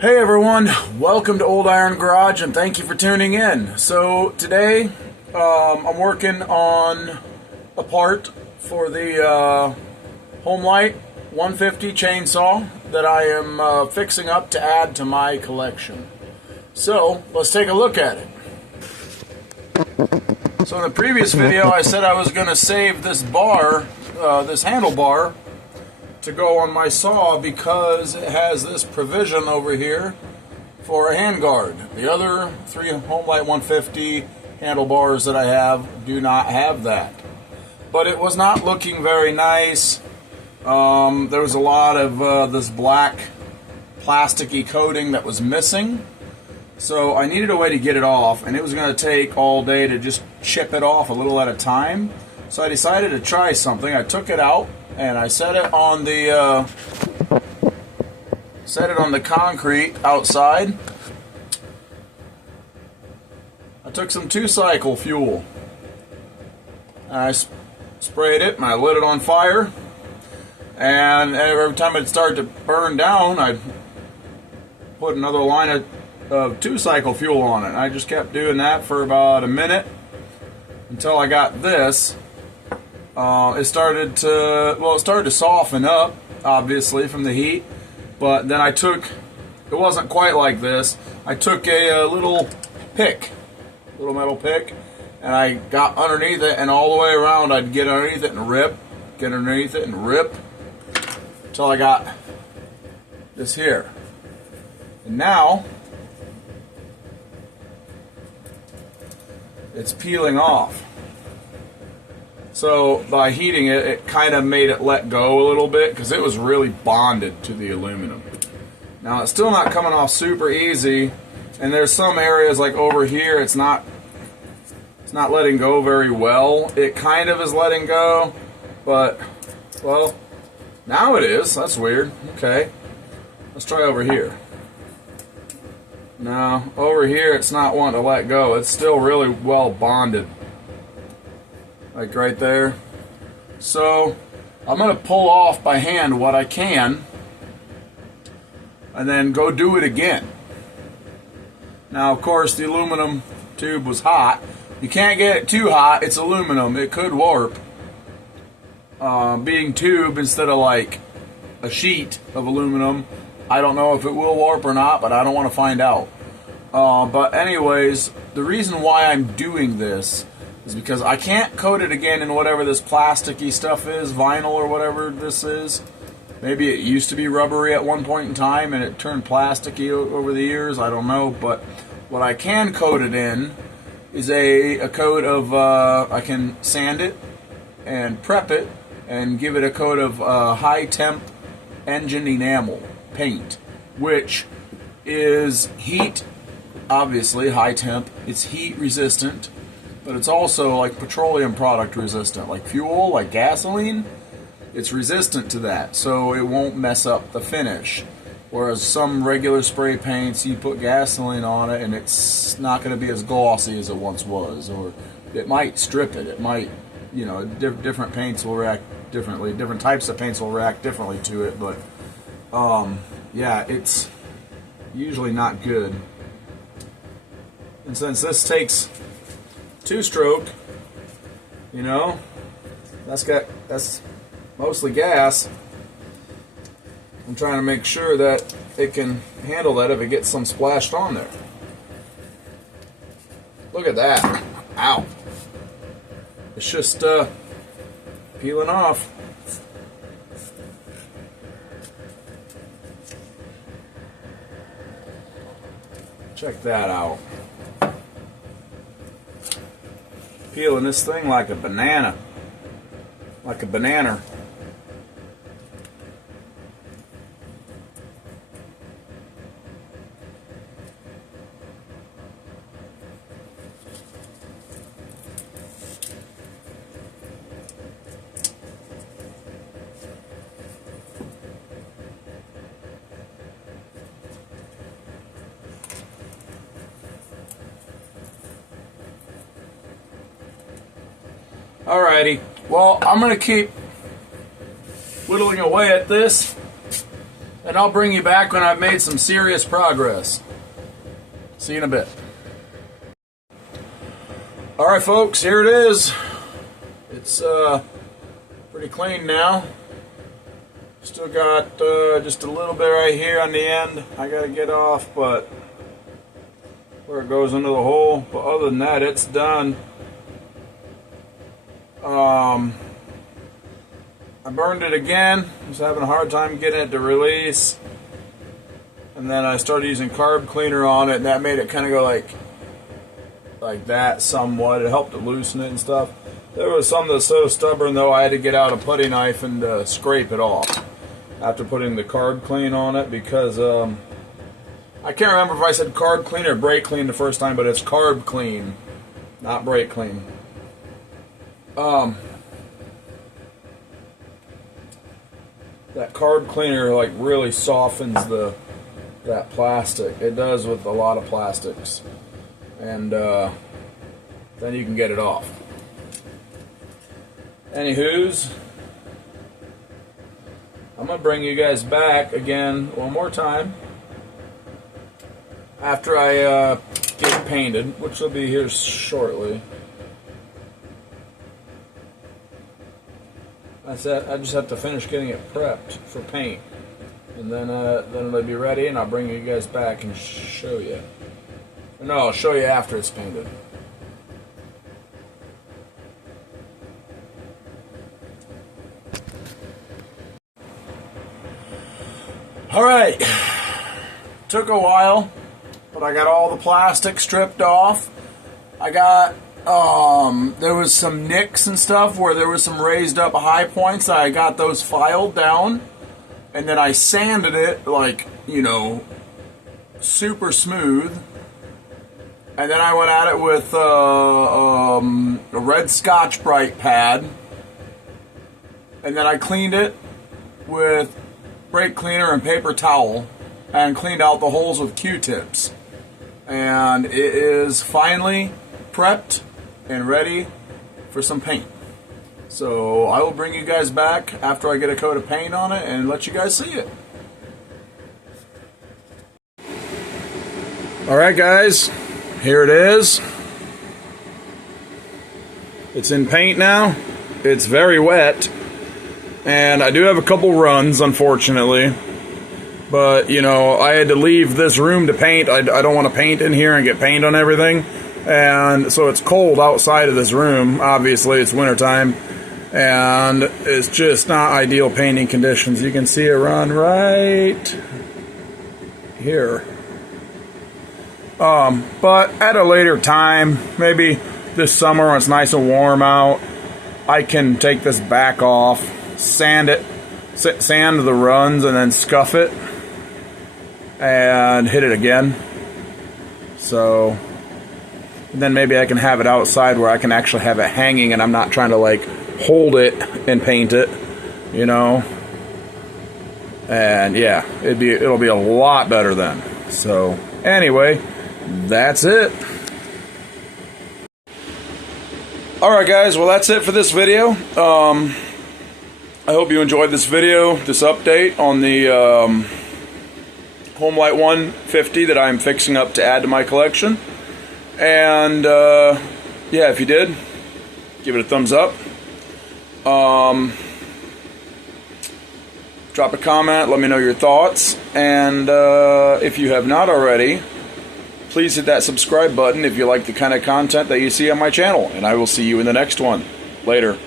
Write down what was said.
Hey everyone, welcome to Old Iron Garage and thank you for tuning in. So today I'm working on a part for the Homelite 150 chainsaw that I am fixing up to add to my collection. So let's take a look at it. So in the previous video I said I was going to save this bar, this handlebar, to go on my saw because it has this provision over here for a handguard. The other three Homelite 150 handlebars that I have do not have that. But it was not looking very nice. There was a lot of this black plasticky coating that was missing. So I needed a way to get it off, and it was going to take all day to just chip it off a little at a time. So I decided to try something. I took it out and I set it on the concrete outside. I took some 2-cycle fuel. I sprayed it and I lit it on fire. And every time it started to burn down, I'd put another line of 2-cycle fuel on it. And I just kept doing that for about a minute until I got this. It started to soften up, obviously, from the heat. But then it wasn't quite like this. I took a little metal pick, and I got underneath it, and all the way around I'd get underneath it and rip, until I got this here. And now it's peeling off. So by heating it, it kind of made it let go a little bit because it was really bonded to the aluminum. Now it's still not coming off super easy, and there's some areas like over here it's not letting go very well. It kind of is letting go, but well, now it is. That's weird. Okay, let's try over here. No, over here it's not wanting to let go. It's still really well bonded. Like right there. So I'm going to pull off by hand what I can and then go do it again. Now of course the aluminum tube was hot. You can't get it too hot. It's aluminum. It could warp. Being tube instead of like a sheet of aluminum, I don't know if it will warp or not, but I don't want to find out. But anyways, the reason why I'm doing this is because I can't coat it again in whatever this plasticky stuff is, vinyl or whatever this is. Maybe it used to be rubbery at one point in time and it turned plasticky over the years, I don't know. But what I can coat it in is a coat of, I can sand it and prep it and give it a coat of high temp engine enamel paint, which is heat, obviously high temp, it's heat resistant. But it's also like petroleum product resistant, like fuel, like gasoline. It's resistant to that, so it won't mess up the finish. Whereas some regular spray paints, you put gasoline on it and it's not going to be as glossy as it once was. Or it might strip it. It might, you know, different paints will react differently. Different types of paints will react differently to it. But, yeah, it's usually not good. And since this takes 2-stroke, you know, that's mostly gas. I'm trying to make sure that it can handle that if it gets some splashed on there. Look at that. Ow. It's just peeling off. Check that out. Peeling this thing like a banana. Like a banana. Alrighty, well, I'm going to keep whittling away at this and I'll bring you back when I've made some serious progress. See you in a bit. Alright folks, here it is. It's pretty clean now. Still got just a little bit right here on the end I gotta get off, but where it goes into the hole. But other than that, it's done. I burned it again. I was having a hard time getting it to release. And then I started using carb cleaner on it, and that made it kind of go like that somewhat. It helped to loosen it and stuff. There was some that's so stubborn though I had to get out a putty knife and scrape it off after putting the carb clean on it, because I can't remember if I said carb clean or brake clean the first time, but it's carb clean, not brake clean. That carb cleaner like really softens that plastic. It does with a lot of plastics, and then you can get it off. Anywho's, I'm gonna bring you guys back again one more time after I get it painted, which will be here shortly. I just have to finish getting it prepped for paint, and then it'll be ready, and I'll bring you guys back and show you. No, I'll show you after it's painted. Alright, took a while, but I got all the plastic stripped off. I got, there was some nicks and stuff where there was some raised up high points. I got those filed down, and then I sanded it like, you know, super smooth. And then I went at it with a red Scotch-Brite pad, and then I cleaned it with brake cleaner and paper towel, and cleaned out the holes with Q-tips. And it is finally prepped and ready for some paint. So I will bring you guys back after I get a coat of paint on it and let you guys see it. Alright guys, here it is. It's in paint now. It's very wet. And I do have a couple runs, unfortunately. But, you know, I had to leave this room to paint. I don't want to paint in here and get paint on everything. And so it's cold outside of this room. Obviously, it's wintertime. And it's just not ideal painting conditions. You can see it run right here. But at a later time, maybe this summer when it's nice and warm out, I can take this back off, sand the runs, and then scuff it and hit it again. So and then maybe I can have it outside where I can actually have it hanging and I'm not trying to like hold it and paint it, you know. And yeah, it'll be a lot better then. So anyway, that's it. Alright guys, well that's it for this video. I hope you enjoyed this video, this update on the Homelite 150 that I'm fixing up to add to my collection. And yeah, if you did, give it a thumbs up. Drop a comment, let me know your thoughts. And if you have not already, please hit that subscribe button if you like the kind of content that you see on my channel. And I will see you in the next one. Later.